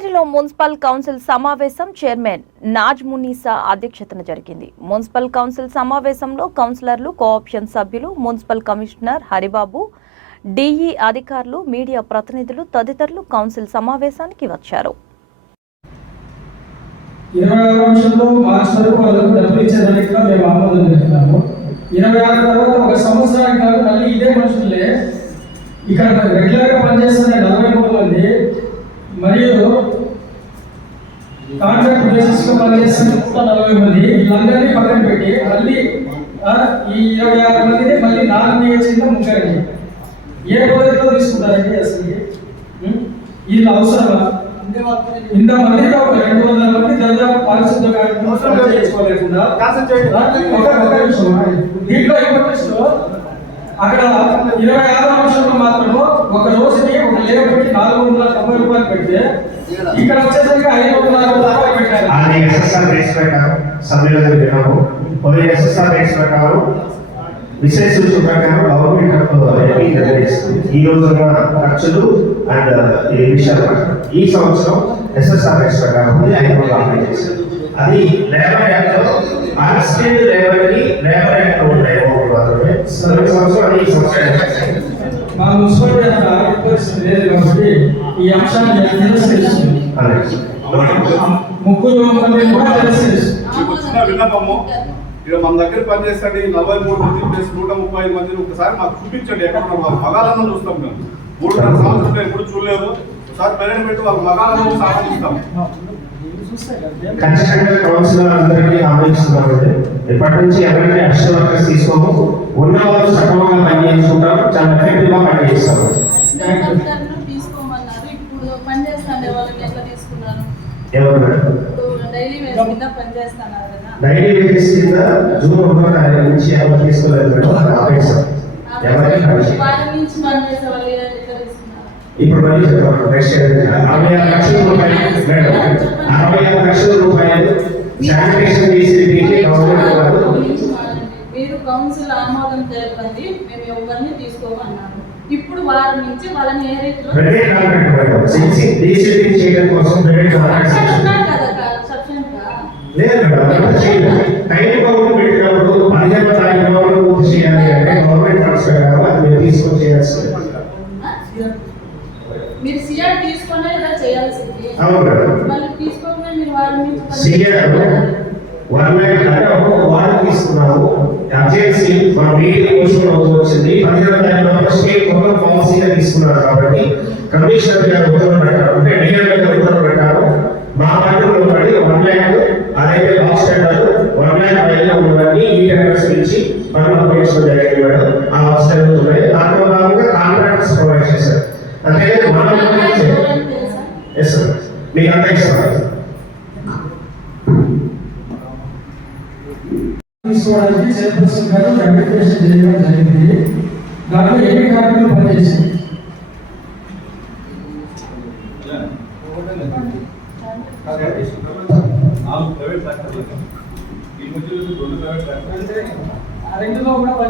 కాదిరిలో municipal council సమావేశం chairman Naz Munisa అధ్యక్షతన జరిగింది. మున్సిపల్ కౌన్సిల్ సమావేశంలో కౌన్సిలర్లు కోఆప్షన్ సభ్యులు మున్సిపల్ కమిషనర్ హరిబాబు డిఈ అధికారులు మీడియా ప్రతినిధులు తదితరులు కౌన్సిల్ సమావేశానికి వచ్చారు. ఇక్కడ రెగ్యులర్గా పనిచేస్తున్న నలభై మూడు మంది మరియు కాంట్రాక్ట్ బేసిస్లో పనిచేస్తున్న నూట నలభై మంది వీళ్ళందరినీ పక్కన పెట్టి మళ్ళీ ఈ ఇరవై ఆరు మందిని మళ్ళీ నాలుగు చేసింది ముగ్గురిని ఏ పద్ధతిలో తీసుకుంటారండి అసలు? వీళ్ళు అవసరమా? ఇంతమందితో ఒక రెండు వందల మంది దాదాపు పారిశుద్ధ కార్యక్రమం చేసుకోలేకుండా. దీంట్లో ఇంకొకటి అక్కడ ఇరవై ఆరు నిమిషంలో మాత్రము ఒక రోజుకి ఒక లేబర్కి నాలుగు వందల పెడితే ఇక్కడ వచ్చేసరికి ఐదు వందల అరవై పెట్టారు. అది ఎస్ఎస్ఆర్ రేట్స్ ప్రకారం సభ్యులకు విన్నాము కొన్ని ఎస్ఎస్ఆర్ రేట్స్ ప్రకారం విశేష సూచన ప్రకారం గవర్నమెంట్ నిర్ణయిస్తుంది ఈ రోజున ఖర్చులు అండ్ uh, ఈ విషయాలు ఈ సంవత్సరం ఎస్ఎస్ఆర్ రేట్స్ ప్రకారం ఉంది ఐదు వందల అప్లై చేశారు. అది లేబర్ యాక్ట్లో లో అన్స్కిల్డ్ లేబర్కి లేబర్ యాక్ట్ ఉంటాయి సంవత్సరం అది ఈ సంవత్సరం మా మున్సిపాలిటీ అంత ఆర్థిక పరిస్థితి లేదు కాబట్టి ఈ అంశాన్ని తిరస్కరిస్తుంది. అలాగే ముగ్గురు మంది కూడా తిరస్కరిస్తుంది. విన్నపము ఇక్కడ మన దగ్గర పనిచేస్తే నలభై మూడు మంది ప్లస్ నూట ముప్పై ఐదు మందిని ఒకసారి మాకు చూపించండి ఎక్కడ ఉన్న వాళ్ళు మగాళ్ళను చూస్తాం మేము. మూడున్నర సంవత్సరం ఎప్పుడు చూడలేదు. ఒకసారి పేరెంట్ పెట్టి వాళ్ళ మగాళ్ళను సాధిస్తాం ఖచ్చితంగా కౌన్సిలర్ అందరికీ ఆలోచిస్తున్నామండి ఇప్పటి నుంచి ఎవరైనా ఎక్స్ట్రా వర్కర్స్ తీసుకోము ఉన్న వాళ్ళు సక్రమంగా పని చేసుకుంటాం చాలా ఎఫెక్టివ్గా పని చేస్తాము డైలీ వేజెస్ కింద జూన్ ఒకటో తారీఖు నుంచి ఎవరు తీసుకోలేదు మేడం ఇప్పుడు మళ్ళీ చెప్తాను నెక్స్ట్ అరవై ఆరు లక్షల రూపాయలు. మేడం అరవై ఆరు లక్షల రూపాయలు శానిటేషన్ ఫెసిలిటీకి గవర్నమెంట్ వారు. మీరు కౌన్సిల్ ఆమోదం తెలపండి మేము ఎవరిని తీసుకోమన్నారు. ఇప్పుడు వారి నుంచి వాళ్ళని ఏ రీతిలో ప్రైవేట్ కాంట్రాక్ట్ మేడం చేయడం కోసం ప్రైవేట్ కాంట్రాక్ట్ అక్కడ చేస్తాం ఉన్నారు కదా సబ్స్టెంట్గా లేదు మేడం అలా చేయలేదు. టైం పవర్ పెట్టినప్పుడు పదిహేను తారీఖు పవర్ పూర్తి చేయాలి అంటే గవర్నమెంట్ ఫండ్స్ అది మేము తీసుకొని చేయాల్సింది మీరు సిఆర్ తీసుకునే కదా చేయాల్సింది అవును మేడం మళ్ళీ తీసుకోకుండా మీరు వారి నుంచి పని సీఆర్ చేస్తున్నారు. వన్ ల్యాక్ అంటే ఒక్కొక్క వార్డు తీసుకున్నాము. మన మీటింగ్ అవుతూ వచ్చింది. పదిహేను తారీఖు స్టేట్ మొత్తం పాలసీగా తీసుకున్నారు కాబట్టి కమిషనర్ గారు ఉత్తర్వులు పెట్టారు. అంటే డిఎం గారు ఉత్తర్వులు పెట్టారు మా పార్టీలో పడి వన్ ల్యాక్ అదైతే లాస్ట్ టెండర్ వన్ ల్యాక్ పైన ఉన్నవన్నీ ఈ టెండర్స్ నుంచి పనులు అప్లికేషన్ జరిగింది మేడం ఆ అవసరం ఉన్నాయి దాంట్లో భాగంగా కాంట్రాక్ట్స్ ప్రొవైడ్ చేశారు అంటే మనం ఎవరైనా తెలుసా ఎస్ సార్ మీకు అంతా ఇస్తున్నారు తీసుకోవడానికి చైర్పర్సన్ గారు అడ్మినిస్ట్రేషన్ చేయడం జరిగింది దాంట్లో ఎన్ని కార్మికులు పనిచేసింది నాలుగు ప్రైవేట్ ఫ్యాక్టరీలు ఈ మధ్య రెండు ప్రైవేట్ ఫ్యాక్టరీలు ఆ రెండులో కూడా పనిచేసినది చేసేవాళ్ళు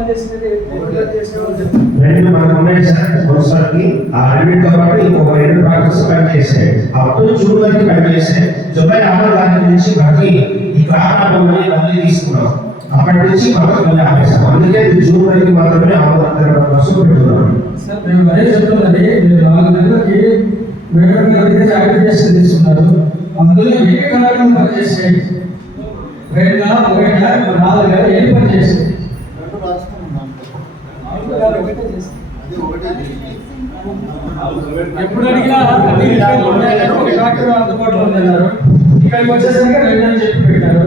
రెండు మనకు ఉన్నాయి సార్ ఒకసారికి ఆ రెండింటితో పాటు ఇంకొక రెండు ప్రాజెక్ట్స్ పని చేసాయి అప్ టు జూన్ వరకు పని చేసాయి జూలై ఆరో తారీఖు నుంచి మనకి ఈ క్రాప్ మళ్ళీ మళ్ళీ తీసుకున్నాం. అప్పటి నుంచి మనకు మళ్ళీ ఆపేసాం అందుకే ఇది జూన్ వరకు మాత్రమే ఆమోదం కోసం పెడుతున్నాం. సార్ మేము మరీ చెప్తున్నది మీరు నాలుగు నెలలకి మేడం గారి దగ్గర అడ్మినిస్ట్రేషన్ తీసుకున్నారు. అందులో ఎన్ని కార్యక్రమం పనిచేసాయి రెండు ఒకటి నాలుగు నెలలు ఎన్ని పనిచేసాయి నాలుగు ప్రైవేట్ ఎప్పుడు అడిగినా అన్ని విషయాలు ఉన్నాయి. ఒక డాక్టర్ అందుబాటులో ఉన్నారు. ఇక్కడికి వచ్చేసరికి రెండు అని చెప్పి పెట్టారు.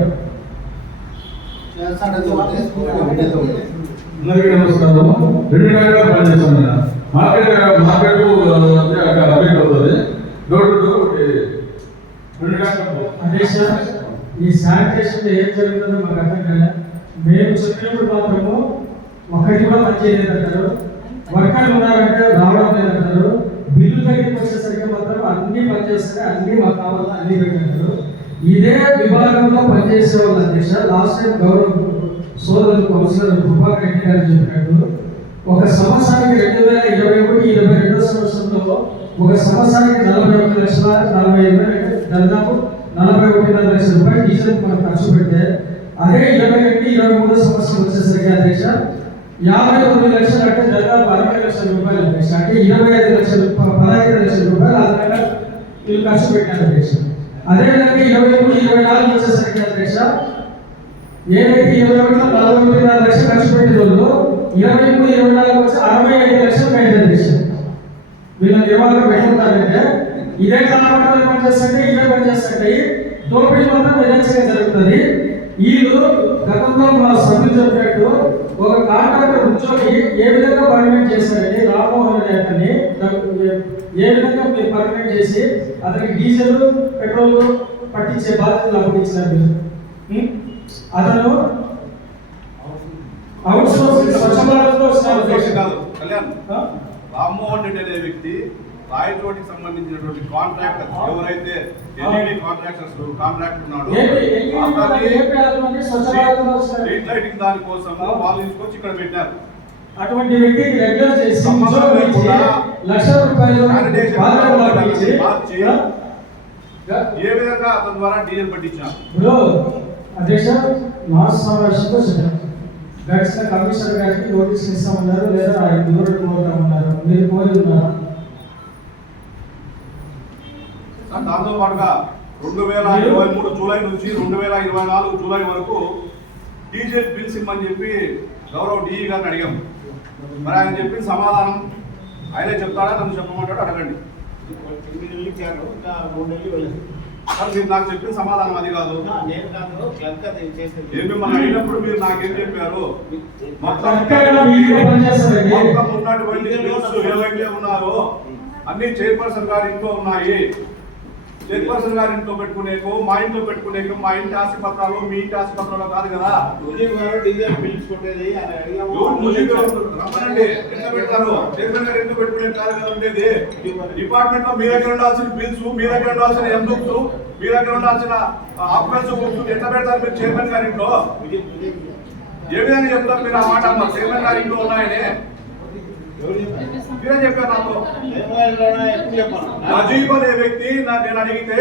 అందరికీ నమస్కారం. రెండు రకాలుగా పనిచేస్తాం నేను మార్కెట్ మార్కెట్ అప్డేట్ అవుతుంది. డోర్ టు డోర్ ఒకటి. రెండు రకాలు అదే సార్ ఈ శానిటేషన్ ఏం జరుగుతుందో మాకు అర్థం కదా మేము చెప్పినప్పుడు మాత్రము ఒక్కటి కూడా పనిచేయలేదంటారు వర్కర్లు ఉన్నారంటే రావడం లేదంటారు బిల్లు దగ్గరికి వచ్చేసరికి మాత్రం అన్ని పనిచేస్తాయి అన్ని మాకు కావాలా అన్ని పెట్టారు ఇదే విభాగంలో పనిచేసే వాళ్ళు అధ్యక్ష లాస్ట్ టైం గౌరవ సోదరులు కౌన్సిలర్ కృపాకర్ రెడ్డి గారు చెప్పినట్టు ఒక సంవత్సరానికి రెండు వేల ఇరవై ఒకటి ఇరవై రెండో సంవత్సరంలో ఒక సంవత్సరానికి నలభై ఒకటి లక్షల నలభై ఇరవై దాదాపు నలభై ఒకటిన్నర లక్షల రూపాయలు డీజిల్ మనం ఖర్చు పెడితే అదే ఇరవై ఒకటి ఇరవై మూడు సంవత్సరం వచ్చేసరికి అధ్యక్ష యాభై తొమ్మిది లక్షలు అంటే దాదాపు అరవై లక్షల రూపాయలు అధ్యక్ష అంటే ఇరవై ఐదు లక్షల పదహైదు లక్షల రూపాయలు ఆ అదనంగా వీళ్ళు ఖర్చు పెట్టారు అధ్యక్ష అదేవిధంగా ఇరవై మూడు ఇరవై నాలుగు వచ్చేసరికి అధ్యక్ష ఏదైతే ఇరవై ఒకటిలో నలభై ఒకటిన్నర లక్షలు ఖర్చు పెట్టిన వాళ్ళు ఇరవై మూడు ఇరవై నాలుగు వచ్చి అరవై ఐదు లక్షలు బయట అధ్యక్ష వీళ్ళ నిర్వాహకులు పెట్టుకుంటారంటే ఇదే కాలంలో పని చేస్తుంటే ఇవే పని చేస్తుంటే దోపిడీ మాత్రం నిజంగా జరుగుతుంది. వీళ్ళు గతంలో మా సభ్యులు చెప్పినట్టు ఒక కాంట్రాక్టర్ ఉద్యోగి ఏ విధంగా పర్మనెంట్ చేశారండి రామ్మోహన్ అతన్ని ఏ విధంగా మీరు పర్మనెంట్ చేసి అతనికి డీజిల్ పెట్రోల్ పట్టించే బాధ్యతలు అప్పగించినారు మీరు. అతను అవుట్ సోర్సింగ్ స్వచ్ఛ భారత్లో? రామ్మోహన్ రెడ్డి అనే వ్యక్తి రాయచోటికి సంబంధించినటువంటి కాంట్రాక్టర్ ఎవరైతే ఎల్ఈడి కాంట్రాక్టర్స్ కాంట్రాక్టర్ ఉన్నాడు. స్ట్రీట్ లైటింగ్ దానికోసం వాళ్ళు తీసుకొచ్చి ఇక్కడ పెట్టారు. అటువంటి వ్యక్తికి రెగ్యులర్ చేసి లక్ష రూపాయలు? ఏ విధంగా అతని ద్వారా డీజిల్ పట్టించారు? ఇప్పుడు అధ్యక్ష మాస్ సమావేశంలో చెప్పారు. గడిచిన కమిషనర్ గారికి నోటీస్ ఇస్తామన్నారు లేదా ఆయన దూరం కోరుతామన్నారు మీరు కోరి ఉన్నారు? దాంతో పాటుగా రెండు వేల ఇరవై మూడు జూలై నుంచి రెండు వేల ఇరవై నాలుగు జూలై వరకు డీజిల్ బిల్స్ ఇమ్మని చెప్పి గౌరవ డిఈ గారిని అడిగాం. మరి ఆయన చెప్పిన సమాధానం ఆయనే చెప్తాడా నన్ను చెప్పమంటాడు అడగండి. మరి నాకు చెప్పిన సమాధానం అది కాదు. నేను మిమ్మల్ని అడిగినప్పుడు మీరు నాకేం చెప్పారు? మొత్తం మొత్తం ఉన్నటువంటి ఉన్నారో అన్ని చైర్పర్సన్ గారి ఇంట్లో ఉన్నాయి. చైర్పర్సన్ గారి ఇంట్లో పెట్టుకునేకు మా ఇంట్లో పెట్టుకునేకు మా ఇంటి ఆస్తి పత్రాలు మీ ఇంటి ఆస్తి పత్రాలు కాదు కదా. ముజీబ్ గారు రమ్మనండి. ఎంత పెడతారు చైర్మన్ గారు ఎందుకు పెట్టుకునే కాదు కదా ఉండేది. డిపార్ట్మెంట్లో మీ దగ్గర ఉండాల్సిన బిల్స్ మీ దగ్గర ఉండాల్సిన ఎం బుక్స్ మీ దగ్గర ఉండాల్సిన ఆఫ్లైన్స్ బుక్స్ ఎంత పెడతారు మీరు చైర్మన్ గారి ఇంట్లో? ఏ విధంగా చెప్తారు మీరు ఆ మాట? చైర్మన్ గారి ఇంట్లో ఉన్నాయని. మీరే చెప్పారు నాతో? చెప్పాను నజీబ్ అనే వ్యక్తి నా- నేను అడిగితే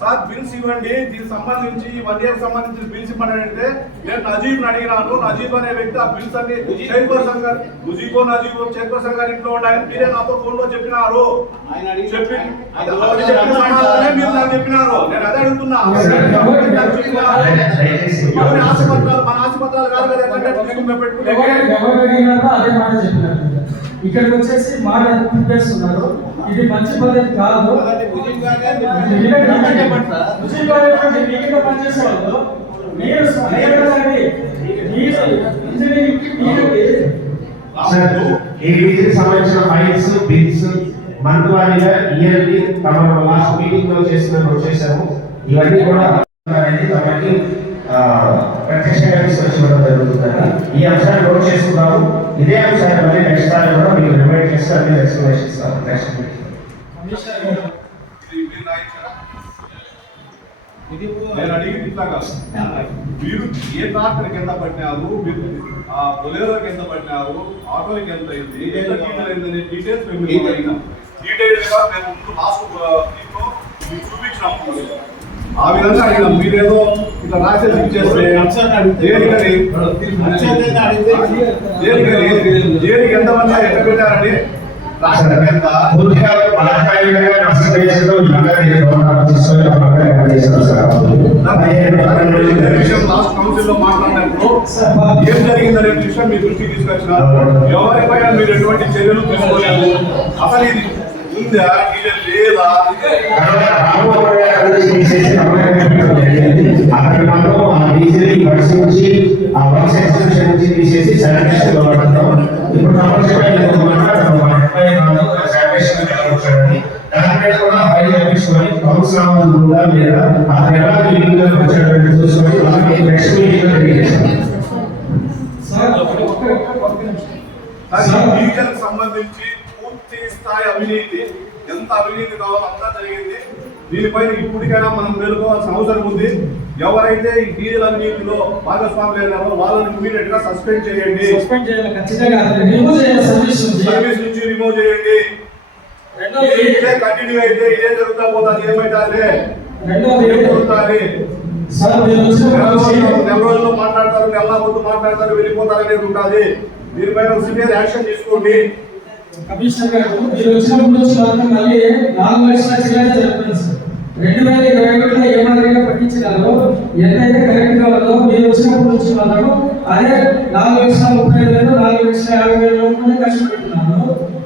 సార్ బిల్స్ ఇవ్వండి దీనికి సంబంధించి వన్ ఇయర్ సంబంధించిన బిల్స్ ఇవ్వమని అడిగితే నేను నజీబ్ అడిగినాను నజీబ్ అనే వ్యక్తి ఆ బిల్స్ అన్ని చైర్పర్సన్ గారు ముజీబో నజీబో చైర్పర్సన్ గారి ఇంట్లో ఉన్నాయని మీరే నాతో ఫోన్లో చెప్పినారు. చెప్పి ఆయన అది చెప్పిన సమాధానమే మీరు నాకు చెప్పినారు. నేను అదే అడుగుతున్నా. ఎవరి ఆశపత్రాలు మన ఆశపత్రాలు కాదు కదా పెట్టుకునే ఇక్కడికి వచ్చేసి మాట తిప్పేస్తున్నారు ఇది మంచి పద్ధతి కాదు. ముస్లిం వాళ్ళు మీతో పనిచేసే వాళ్ళు మీరు స్వయంగా మీరు ఇంజనీరింగ్ మీరు సార్ ఈ వీటికి సంబంధించిన ఫైల్స్ బిల్స్ మంత్ వారీగా ఇయర్లీ తమ లాస్ట్ మీటింగ్లో చేసిన నోట్ చేశాము. ఇవన్నీ కూడా అనేది తమకి ఆ, ప్రత్యక్షంగా తీసుకొచ్చి ఇవ్వడం జరుగుతుందండి. ఈ అంశాన్ని నోట్ చేసుకున్నాము ఇదే అంశాన్ని మళ్ళీ నెక్స్ట్ సారి కూడా మీకు రిమైండ్ చేస్తే అన్ని ఎక్స్ప్లెనేషన్ ఇస్తాము నెక్స్ట్ నేను అడిగింది ఇట్లా కాదు. మీరు ఏ ట్రాక్టర్ కింద పట్టినారు మీరు ఆ బొలేరోకి ఎంత పట్టినారు ఆటోకి ఎంత అయింది? ఎంత డీటెయిల్ అయిందని డీటెయిల్స్ మేము అడిగినాం. డీటెయిల్గా మేము ముందు లాస్ట్ మీకు చూపించినాం. ఆ విధంగా అడిగినాం మీరేదో ఇట్లా రాసేసి ఇచ్చేస్తే అంశాన్ని అడిగితే దేనికని అంశాన్ని అడిగితే దేనికని దేనికి ఎంత మంది ఎక్కడ పెట్టారండి లాస్ట్ కౌన్సిల్లో మాట్లాడినప్పుడు. ఏం జరిగిందనే విషయం మీ దృష్టికి తీసుకొచ్చిన ఎవరిపైన మీరు ఎటువంటి చర్యలు తీసుకోలేదు అసలు ఇది ఉందా ఇది లేదా అక్కడ మాత్రం ఆ డీజిల్ నుంచి ఆ వర్క్స్ ఎక్స్టెన్షన్ తీసేసి శానిటేషన్ వాడతాం ఇప్పుడు శానిటేషన్ కూడా ఉందా లేదా ఎలా చూసుకొని వాళ్ళకి నెక్స్ట్ మీటింగ్ తెలియజేస్తాం సార్ డీజిల్ సంబంధించి అవినీతి ఎంత అవినీతి కావాలో అంతా జరిగింది. దీనిపైన ఇప్పటికైనా మనం మేలుకోవాల్సిన అవసరం ఉంది. ఎవరైతే ఈ డీజిల్ అవినీతిలో భాగస్వాములు అయినారో వాళ్ళని ఇమీడియట్గా సస్పెండ్ చేయండి. సస్పెండ్ చేయాలి ఖచ్చితంగా. సర్వీస్ నుంచి. రిమూవ్ చేయండి. ఇదే కంటిన్యూ అయితే ఇదే జరుగుతా పోతుంది ఏమైతే జరుగుతుంది? నెల రోజులు మాట్లాడతారు నెల ముందు మాట్లాడతారు వెళ్ళిపోతారు అనేది ఉంటుంది దీనిపైన సివియర్ యాక్షన్ తీసుకోండి. కమిషనర్ గారు మీరు వచ్చినప్పుడు మళ్ళీ నాలుగు లక్షల చేయాలి జరుగుతుంది సార్. రెండు వేల ఇరవై ఒకటిలో ఏ మాదిరిగా పట్టించినారో ఎంతైతే కరెక్ట్గా ఉందో మీరు వచ్చినప్పుడు నుంచి మాత్రం అదే నాలుగు లక్షల ముప్పై వేలు నాలుగు లక్షల యాభై వేల రూపాయలు ఖర్చు పెడుతున్నాను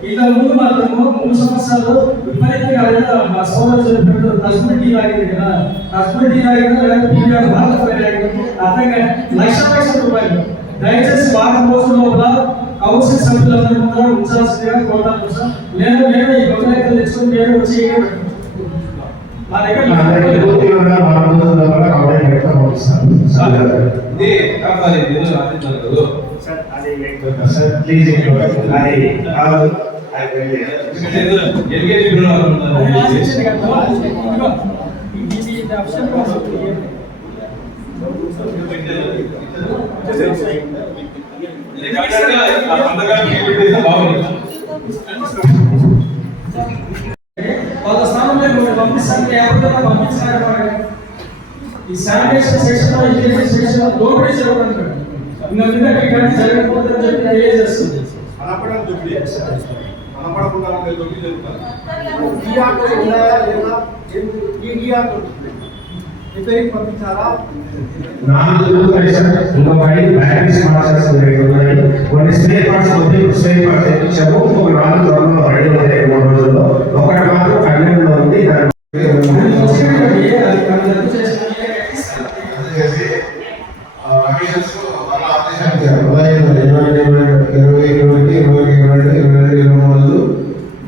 ఇలా ముందు మాత్రము మూడు సంవత్సరాలు విపరీతంగా లేదా మా సోదరు చెప్పినట్టు హస్బెండ్ టీ తాగింది కదా. హస్బెండ్ టీ తాగిందో లేదా పీవీఆర్ భారత తాగిందో అర్థం లక్ష లక్షల రూపాయలు. దయచేసి వారం రోజుల లోపల కౌన్సిల్ సభ్యులందరూ కూడా ఉంచాల్సిందిగా కోరుతాను సార్. లేదా మేము ఈ గొప్పలెక్కలు తెచ్చుకొని మేము వచ్చి ఇక్కడ పెట్టుకుంటాం. మా దగ్గర నా దగ్గర పూర్తిగా ఉన్న వారం రోజుల లోపల కంప్లైంట్ పెడతాం సార్. ఇది వాళ్ళ స్థానంలో మీరు పంపిస్తాను ఎవరికైనా పంపించారు ఈ శానిటేషన్ సెక్షన్ ఇంజనీరింగ్ సెక్షన్ దోపిడీ జరగదు ఇంకా మీద ఇక్కడ జరగకపోతుందని చెప్పి తెలియజేస్తుంది అనపడం దొరికి అనపడకుండా ఉండే దొరికి జరుగుతుంది ఈ ఆటో ఉన్నాయా లేదా ఈ ఈ ఆటో రిపేరింగ్ పంపించారా నాలుగు ఐదు బ్యాటరీస్ ఉన్నాయి కొన్ని స్పేర్ పార్ట్స్ స్పేర్ ఒక నాలుగు త్వరలో రెడీ అవుతాయి మూడు రోజుల్లో ఒకటి మాత్రం ఉంది దాని అది వచ్చినటువంటి అది మనం రద్దు చేసిన ఇస్తారు.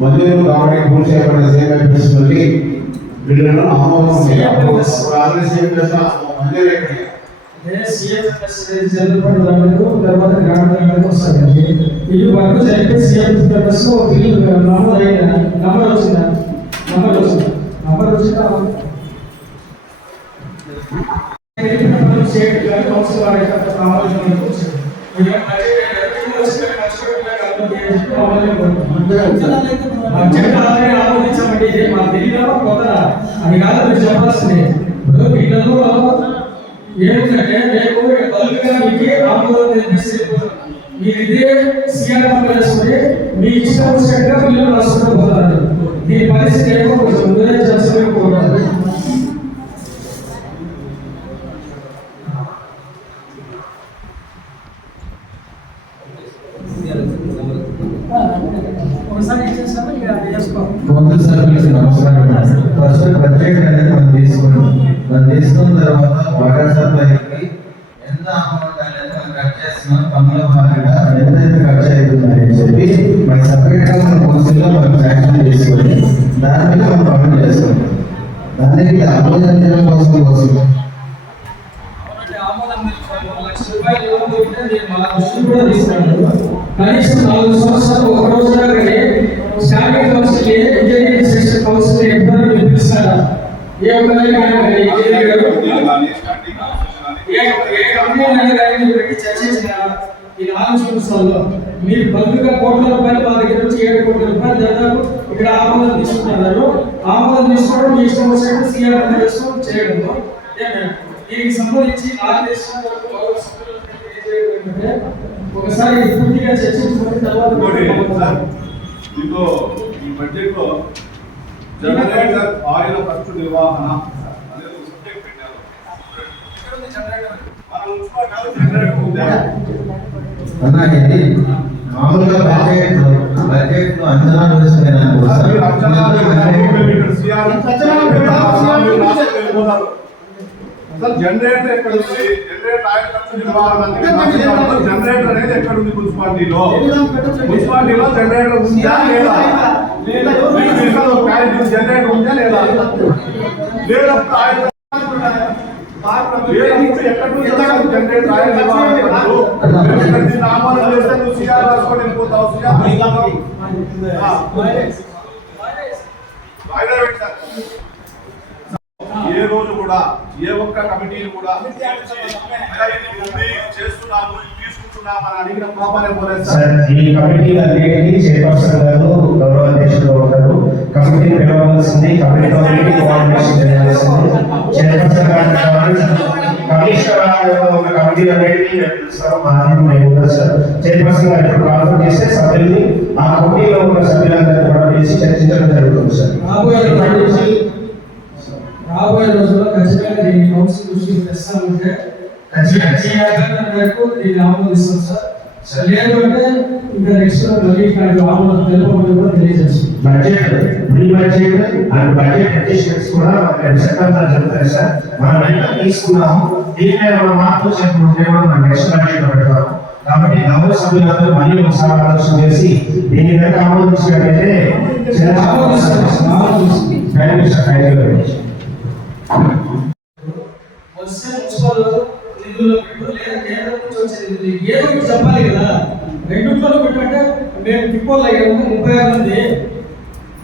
మల్లూరు కాబట్టి పూర్తి చేయబడిన సేవ ప్రెస్లోకి బిల్లులను ఆమోదం ఆల్రెడీ సేవ ప్రెస్ మల్లూరు ఎక్కడికి అదే సీఎం ప్రెస్ జనరల్ దాంట్లో తర్వాత గ్రామ దాంట్లోకి వస్తుంది ఇది వర్క్ జరిగితే సీఎం ప్రెస్ బిల్లు నమోదు అయిందా నంబర్ వచ్చిందా? నంబర్ వచ్చిందా? నంబర్ వచ్చిందా? స్టేట్ కౌన్సిల్ వారి ఇది మా కొత్త అది కాదు మీరు చెప్పాల్సింది. వీళ్ళలో ఏమిటంటే మేము బల్క్గా మీకు ఆమోదం తెలిపిస్తే మీరు ఇదే మీ ఇష్టం వచ్చినట్టుగా బిల్లు రాసుకుంటూ పోతారు దీని పరిస్థితి ఏమో కొంచెం ముందే ఒకసారి ఇచ్చేస్తాము ఇక చేసుకోవాలి ముందు సర్వీస్ నమస్కారం ఫస్ట్ బడ్జెట్ అనేది మనం తీసుకున్నాం మనం తీసుకున్న తర్వాత వాటర్ సప్లైకి ఎంత అమౌంట్ అనేది మనం కట్ చేస్తున్నాం పనుల భాగంగా ఎంతైతే ఖర్చు అవుతుంది అని చెప్పి మన సపరేట్గా మన కౌన్సిల్లో మనం శాంక్షన్ చేసుకొని దాని మీద మనం పనులు చేస్తాం దానికి ఆలోచించడం కోసం కోసం కాబట్టి ఆమోదం తెలిపారు. ఒక లక్ష రూపాయలు లోన్ దొరికితే నేను కనీసం నాలుగు సంవత్సరాలు ఒక రోజు దాకానే standing council engineering section council మీరు ఏ పెట్టి ఈ నాలుగు సంవత్సరాల్లో మీరు బల్క్గా కోట్ల రూపాయలు మా దగ్గర నుంచి ఏడు కోట్ల రూపాయలు దాదాపు ఇక్కడ ఆమోదం తీసుకుంటున్నారు ఆమోదం తీసుకోవడం మీ ఇష్టం వచ్చినట్టు సీఆర్ చేసుకొని చేయడం. ఏమే? దీనికి సంబంధించి నాకు తెలిసిన ఒకసారి పూర్తిగా చర్చించుకుని తర్వాత ఇంకోటి సార్ మీకు ఈ బడ్జెట్లో జనరేటర్ ఆయిల్ ఖర్చు నిర్వహణ అనేది సబ్జెక్ట్ పెట్టారు. జనరేటర్. మన జనరేటర్ ఉందా? మామూలుగా బడ్జెట్ బడ్జెట్లో అంచనా వేసుకునే జనరేటర్ ఎక్కడ ఉంది జనరేటర్ ఖర్చు మున్సిపాలిటీలో జనరేటర్ అనేది ఎక్కడ ఉంది మున్సిపాలిటీలో మున్సిపాలిటీలో జనరేటర్ ఉందా లేదా జనరేటర్ ఉందా లేదా ఏ రోజు కూడా ఏ ఒక్క కమిటీలు కూడా చేస్తున్నాము. సార్. సార్ ఈ కమిటీ అన్నిటికీ చైర్పర్సన్ గారు గౌరవ అధ్యక్షులు ఉంటారు. కమిటీ పిలవలసింది కమిటీలో మీటింగ్ కోఆర్డినేషన్ చేయాల్సింది. చైర్పర్సన్ గారు కావాలి. కమిషనర్ గారు ఉన్న కమిటీ అన్నిటికీ మేము పిలుస్తాము మా ఆధ్వర్యంలో మేము ఉంటాం సార్. చైర్పర్సన్ గారు ఇప్పుడు కాన్ఫర్ చేస్తే సభ్యుల్ని ఆ కమిటీలో ఉన్న సభ్యులందరూ కూడా చేసి చర్చించడం జరుగుతుంది సార్. రాబోయే రోజుల్లో ఖచ్చితంగా దీన్ని కౌన్సిల్ దృష్టికి తెస్తా ఉంటే ఖచ్చితంగా మేరకు దీన్ని ఆమోదిస్తాం సార్ లేదు అంటే ఇంకా నెక్స్ట్ మళ్ళీ ఇట్లాంటి ఆమోదం తెలుపమని కూడా తెలియజేస్తాం budget pre budget and budget adjustments కూడా మనకి సెప్టెంబర్ జరుగుతాయి సార్ మనం వెంటనే తీసుకున్నాము మనం చెప్పినట్టు కూడా మనం నెక్స్ట్ బడ్జెట్లో పెడతాము కాబట్టి గౌరవ సభ్యులందరూ మళ్ళీ ఒకసారి ఆలోచన చేసి దీని కనుక ఆమోదించినట్లయితే ఆమోదిస్తాం, ఆమోదిస్తాం. Thank you sir thank you very much వస్తే మున్సిపల్ నిధుల్లో పెట్టు లేదా కేంద్రం నుంచి వచ్చే నిధులు ఏదో ఒకటి చెప్పాలి కదా. రెండుట్లలో పెట్టంటే మేము తిప్పోలు అయ్యాము ముప్పై ఆరు మంది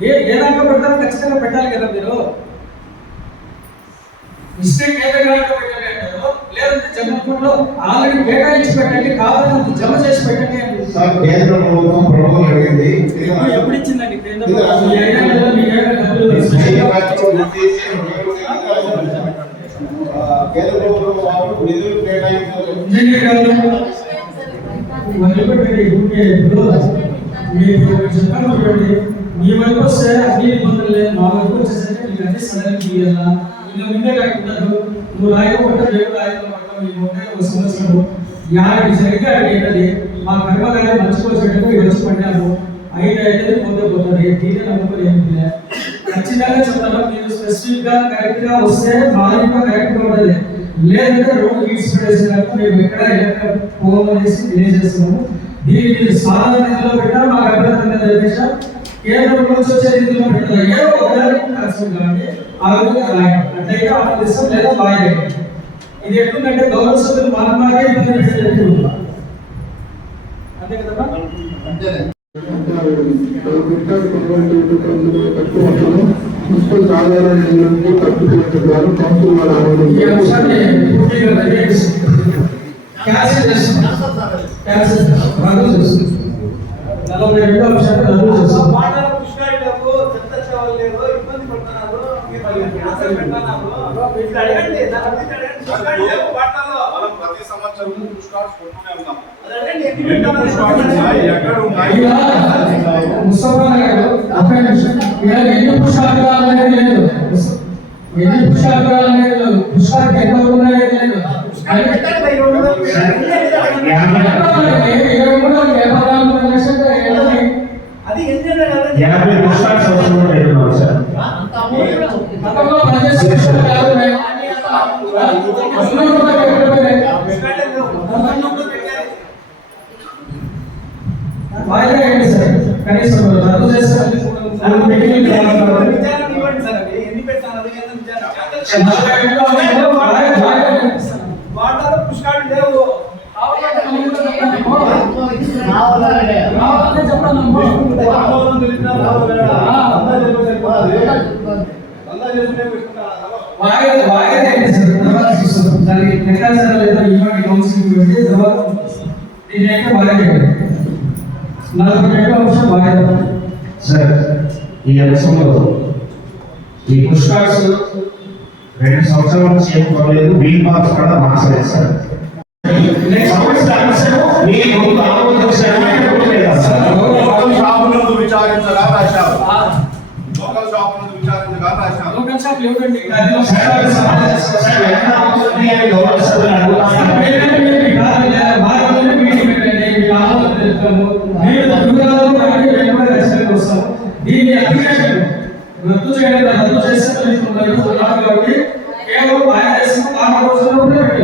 ఏ ఏ దాంట్లో పెడతారో ఖచ్చితంగా పెట్టాలి కదా మీరు? మిస్టేక్ ఏ పెట్టండి అంటారు. లేదంటే జగన్పూర్లో ఆల్రెడీ కేటాయించి పెట్టండి కావాలంటే జమ చేసి పెట్టండి అంటారు. సార్ కేంద్ర ప్రభుత్వం ప్రభుత్వం అడిగింది. ఎప్పుడు- ఎప్పుడు ఇచ్చిందండి? కేంద్ర ప్రభుత్వం? ఈ ఐదు నెలల్లో మీ ఏమైనా డబ్బులు కేంద్ర ప్రభుత్వం నిధులు కేటాయించారు మీ వైపు వస్తే అన్ని ఇబ్బందులు లేదు మా వైపు వచ్చేసరికి మీకు అన్ని సడన్ ఇంకా ముందే కాకుండా నువ్వు రాయకపోతే రాయకుండా మేము ఒక సంవత్సరం యాభై సరిగ్గా మా కర్మగారి మంచి కోసం వచ్చి పడ్డాము ఐదు అయితే పోతే పోతుంది దీనే నమ్మకం ఏమి లేదు. ఖచ్చితంగా చెప్తాను. మీరు స్పెసిఫిక్గా కరెక్ట్గా వస్తే మా కరెక్ట్గా ఉండాలి లేదంటే రోడ్ గీట్స్ పడేసినట్టు మేము ఎక్కడ ఎక్కడ పోవాలనేసి తెలియజేస్తున్నాము దీనికి సాధారణ నిధిలో పెట్టినా మాకు అభ్యర్థన లేదు దేశం కేంద్రం నుంచి వచ్చే నిధిలో పెట్టినా ఏదో ఒక దానికి కష్టం కాబట్టి ఆ విధంగా రాయండి. అట్లయితే ఆమోదిస్తాం లేదా రాయండి ఇది ఎట్లుందంటే గౌరవ సభ్యులు మన మాకే ఇబ్బంది పెట్టేది అంతే అంతేనండి. మున్సిపల్ సాధారణ నిధులకు ఖర్చు చేస్తున్నారు కౌన్సిల్ వారు ఈ అంశాన్ని పూర్తిగా దయచేసి క్యాన్సిల్ చేస్తున్నాం క్యాన్సిల్ రద్దు చేస్తున్నాం నలభై రెండో అంశాన్ని రద్దు చేస్తున్నాం వాటర్ పుష్కరాలకు చెత్త చెవలేదు ఇబ్బంది పడుతున్నారు ప్రతి సంవత్సరం పుష్కార్స్ కొట్టుకునే ఉన్నాం అది అడగండి ఎన్ని ఎన్ని పెట్టాలి? పుష్కార్స్ ఉన్నాయి ఎక్కడ ఉన్నాయి ముస్తఫా గారు ఒక నిమిషం ఇలా ఎన్ని పుష్కరాలు అనేది లేదు ఎన్ని పుష్కరాలు అనేది లేదు పుష్కరాలు ఎంత ఉన్నాయి లేదు మూడు మూడు. యాభై పుస్తకాలు సంవత్సరం పెడుతున్నాం సార్ గతంలో పనిచేసే కాదు మేము. అందులో కూడా పెట్టలేదు. పుష్కరాలు లేవు. గవర్నమెంట్ పెట్టారు. వాయిదా ఏంటి సార్ కనీసం రద్దు చేస్తే మూడు మీటింగ్లు కావాలి. విచారణ ఇవ్వండి సార్ అవి. ఎన్ని పెట్టాలి అది ఏందో విచారణ. నలభై రెండో అంశంలో వాయిదా- వాయిదా ఏంటి సార్? వాటర్ పుష్కరాలు లేవు రావాలని చెప్పాలమ్మా. ఆమోదం తెలిపినా రావు కదా. అంతా తెలిపితే సరిపోతుంది. అంతా తెలిపితే పెట్టుకుంటారా? వాయిదా వాయిదా ఏంటి సార్? తర్వాత చూస్తాం. దానికి లెక్కాచారం లేదా ఇవ్వండి కౌన్సిలింగ్ పెట్టి తర్వాత దీని అయితే వాయిదా ఏంటి? నలభై రెండో అంశం వాయిదా సార్ ఈ అంశంలో ఈ పుష్కార్స్ రెండు సంవత్సరాల నుంచి ఏం పర్లేదు వీల్ బాక్స్ కూడా మార్చలేదు సార్ నెక్స్ట్ సంవత్సరం సార్, ఎంత అవుతుంది అని గౌరవ సభ్యులు అడుగుతున్నారు. దీన్ని అప్లికేషన్ రద్దు చేయడం రద్దు చేస్తే మీకు రైతు రాదు కాబట్టి కేవలం ఆయన దేశం ఆరు రోజుల్లో పెట్టండి